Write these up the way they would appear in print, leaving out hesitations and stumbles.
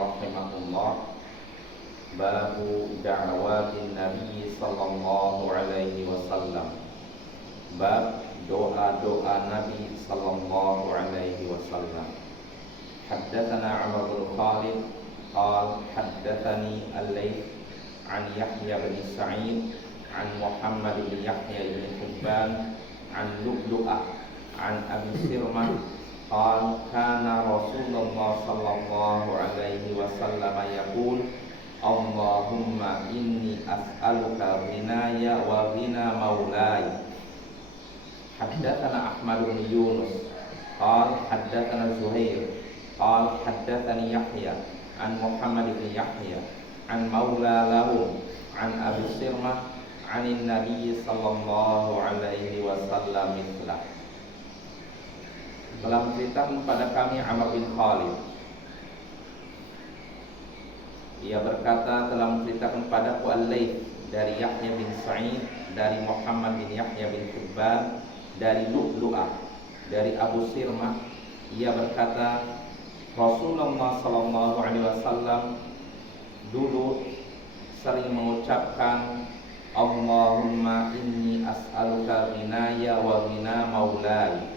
rahimahullah, babu da'watin Nabi sallallahu alaihi wasallam. Bab doa-doa Nabi sallallahu alaihi wasallam. Haddatsana Amr bin Khalid qala haddatsani Al-Laits an Yahya bin Sa'id an Muhammad bin Yahya bin Hibban an Lu'lu'ah an Abi Sirmah qala kana Rasulullah sallallahu alaihi wasallam yaqul Allahumma inni as'aluka ghinaya wa ghina maulaya. Haddatsana Ahmad bin Yunus qala haddatsana Zuhair qala haddatsani Yahya an Muhammad bin Yahya an maula lahu an Abi Sirmah an Nabi sallallahu alaihi wasallam mithlah. Telah menceritakan kepada kami Amr bin Khalid, ia berkata telah menceritakan kepadaku Al-Laits dari Yahya bin Sa'id dari Muhammad bin Yahya bin Hibban dari Lu'lu'ah dari Abu Sirmah, ia berkata Rasulullah sallallahu alaihi wasallam dulu sering mengucapkan Allahumma inni as'aluka ghinaya wa ghina maulai.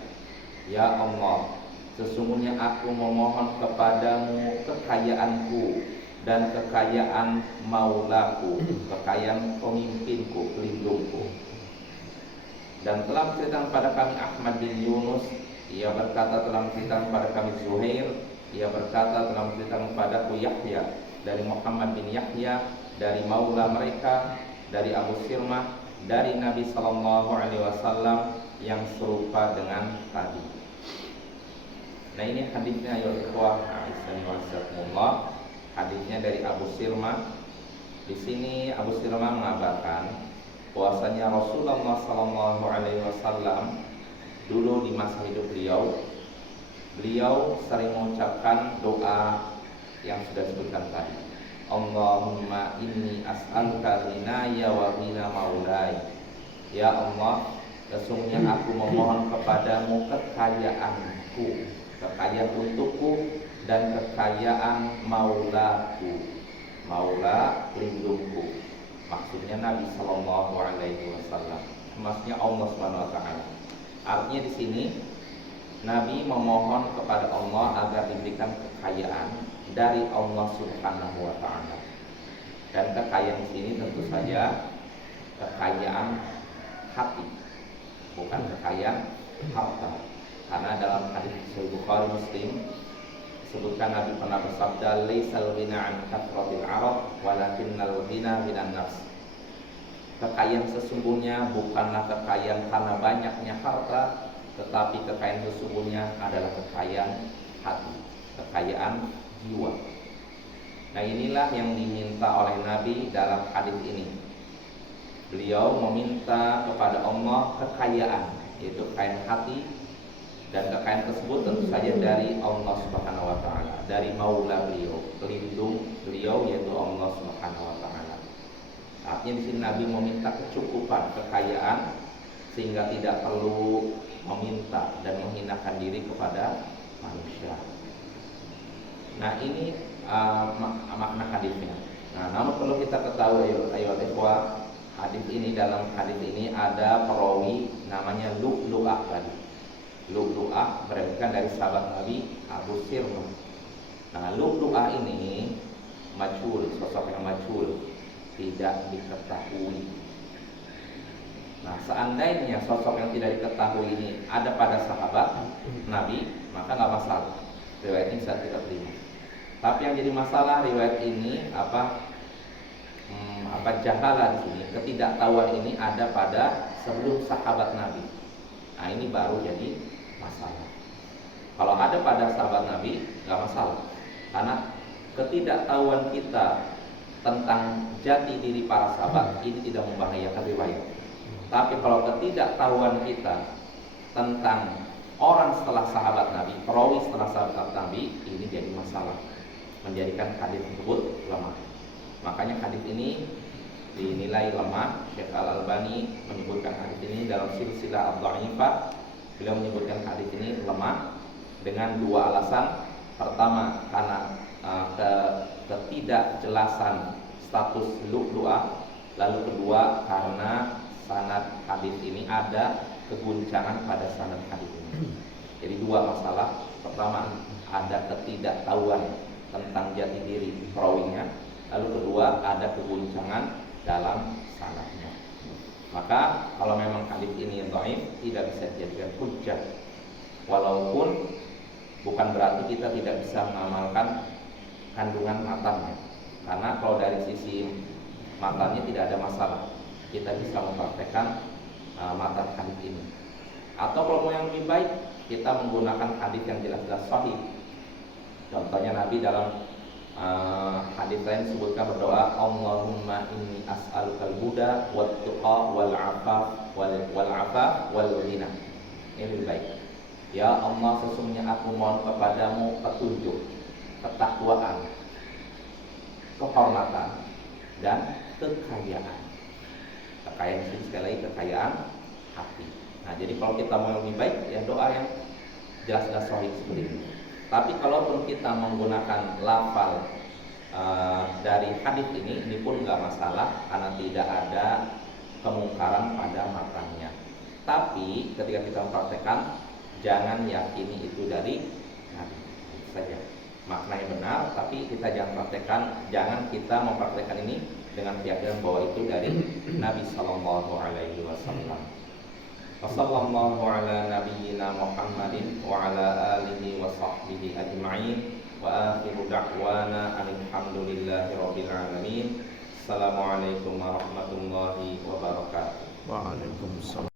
Ya Allah, sesungguhnya aku memohon kepadamu kekayaanku dan kekayaan maulaku, kekayaan pemimpinku, pelindungku. Dan telah menceritakan kepada kami Ahmad bin Yunus, ia berkata telah menceritakan kepada kami Zuhair, ia berkata telah menceritakan kepadaku Yahya dari Muhammad bin Yahya dari maula mereka dari Abu Sirmah dari Nabi sallallahu alaihi wasallam yang serupa dengan tadi. Nah, ini hadisnya ya ikhwah, Aisyah. Hadisnya dari Abu Sirmah. Di sini Abu Sirmah mengabarkan bahwasanya Rasulullah sallallahu alaihi wasallam dulu di masa hidup beliau sering mengucapkan doa yang sudah disebutkan tadi. Allahumma inni as'aluka ghinaya wa ghina maulai. Ya Allah, sesungguhnya aku memohon kepadamu kekayaanku, kekayaan untukku dan kekayaan maulaku, maula pelindungku. Maksudnya Nabi sallallahu alaihi wasallam, maksudnya Allah Subhanahu wa taala. Artinya di sini Nabi memohon kepada Allah agar diberikan kekayaan dari Allah Subhanahu wa taala. Dan kekayaan di sini tentu saja kekayaan hati, bukan kekayaan harta. Karena dalam hadis Sahih Bukhari Muslim sebutkan Nabi pernah bersabda, "Laisal ghina an kathratil arab, walakinnal ghina minan nafs." Kekayaan sesungguhnya bukanlah kekayaan karena banyaknya harta, tetapi kekayaan sesungguhnya adalah kekayaan hati, kekayaan jiwa. Nah, inilah yang diminta oleh Nabi dalam hadis ini. Beliau meminta kepada Allah kekayaan, yaitu kekayaan hati. Dan kekayaan tersebut tentu saja dari Allah Subhanahu wa taala, dari maula beliau, pelindung beliau yaitu Allah Subhanahu wa taala. Artinya di sini Nabi meminta kecukupan kekayaan sehingga tidak perlu meminta dan menghinakan diri kepada manusia. Nah, ini makna hadisnya. Nah, namun perlu kita ketahui ayo ikhwah, hadis ini, dalam hadis ini ada perawi namanya Lu'lu'ah tadi. Lu'lu'ah berasal dari sahabat Nabi Abu Sirmah. Nah, Lu'lu'ah ini majhul, sosok yang majhul, tidak diketahui. Nah, seandainya sosok yang tidak diketahui ini ada pada sahabat Nabi, maka nggak masalah, riwayat ini bisa kita terima. Tapi yang jadi masalah riwayat ini jahalah di sini, ketidaktahuan ini ada pada sebelum sahabat Nabi. Nah, ini baru jadi masalah. Kalau ada pada sahabat Nabi nggak masalah, karena ketidaktahuan kita tentang jati diri para sahabat ini tidak membahayakan riwayat. Tapi kalau ketidaktahuan kita tentang orang setelah sahabat Nabi, perawi setelah sahabat Nabi, ini jadi masalah, menjadikan hadis tersebut lemah. Makanya hadis ini dinilai lemah. Syekh Al-Albani menyebutkan hadis ini dalam silsilah ad-dha'ifah. Beliau menyebutkan hadis ini lemah dengan dua alasan. Pertama, karena ketidakjelasan status lu'lu'ah. Lalu kedua, karena sanad hadis ini ada keguncangan pada sanad hadis ini. Jadi dua masalah. Pertama, ada ketidaktahuan tentang jati diri perawinya. Lalu kedua, ada keguncangan dalam sanadnya. Maka kalau memang hadis ini dhaif, tidak bisa dijadikan hujjah. Walaupun bukan berarti kita tidak bisa mengamalkan kandungan matanya. Karena kalau dari sisi matanya tidak ada masalah, kita bisa mempraktekkan matan hadis ini. Atau kalau mau yang lebih baik, kita menggunakan hadis yang jelas-jelas sahih. Contohnya Nabi dalam hadis lain sebutkan berdoa, Allahumma inni as'alukal huda wat tuqa wal afaf wal ghina. Ini lebih baik. Ya Allah, sesungguhnya aku mohon kepadamu petunjuk, ketakwaan, kehormatan, dan kekayaan. Kekayaan ini sekali lagi kekayaan hati. Nah, jadi kalau kita mau lebih baik, ya doa yang jelas-jelas sahih seperti ini. Tapi kalaupun kita menggunakan lafal dari hadis ini pun nggak masalah karena tidak ada kemungkaran pada matanya. Tapi ketika kita mempraktekkan, jangan yakini itu dari Nabi saja. Maknanya benar, tapi kita jangan kita mempraktekkan ini dengan keyakinan bahwa itu dari Nabi Sallallahu Alaihi Wasallam. Wassallallahu ala nabiyyina Muhammadin wa ala alihi wa sahbihi ajma'in wa akhiru da'wana alhamdulillahi rabbil alamin. Assalamualaikum warahmatullahi wabarakatuh. Waalaikumsalam.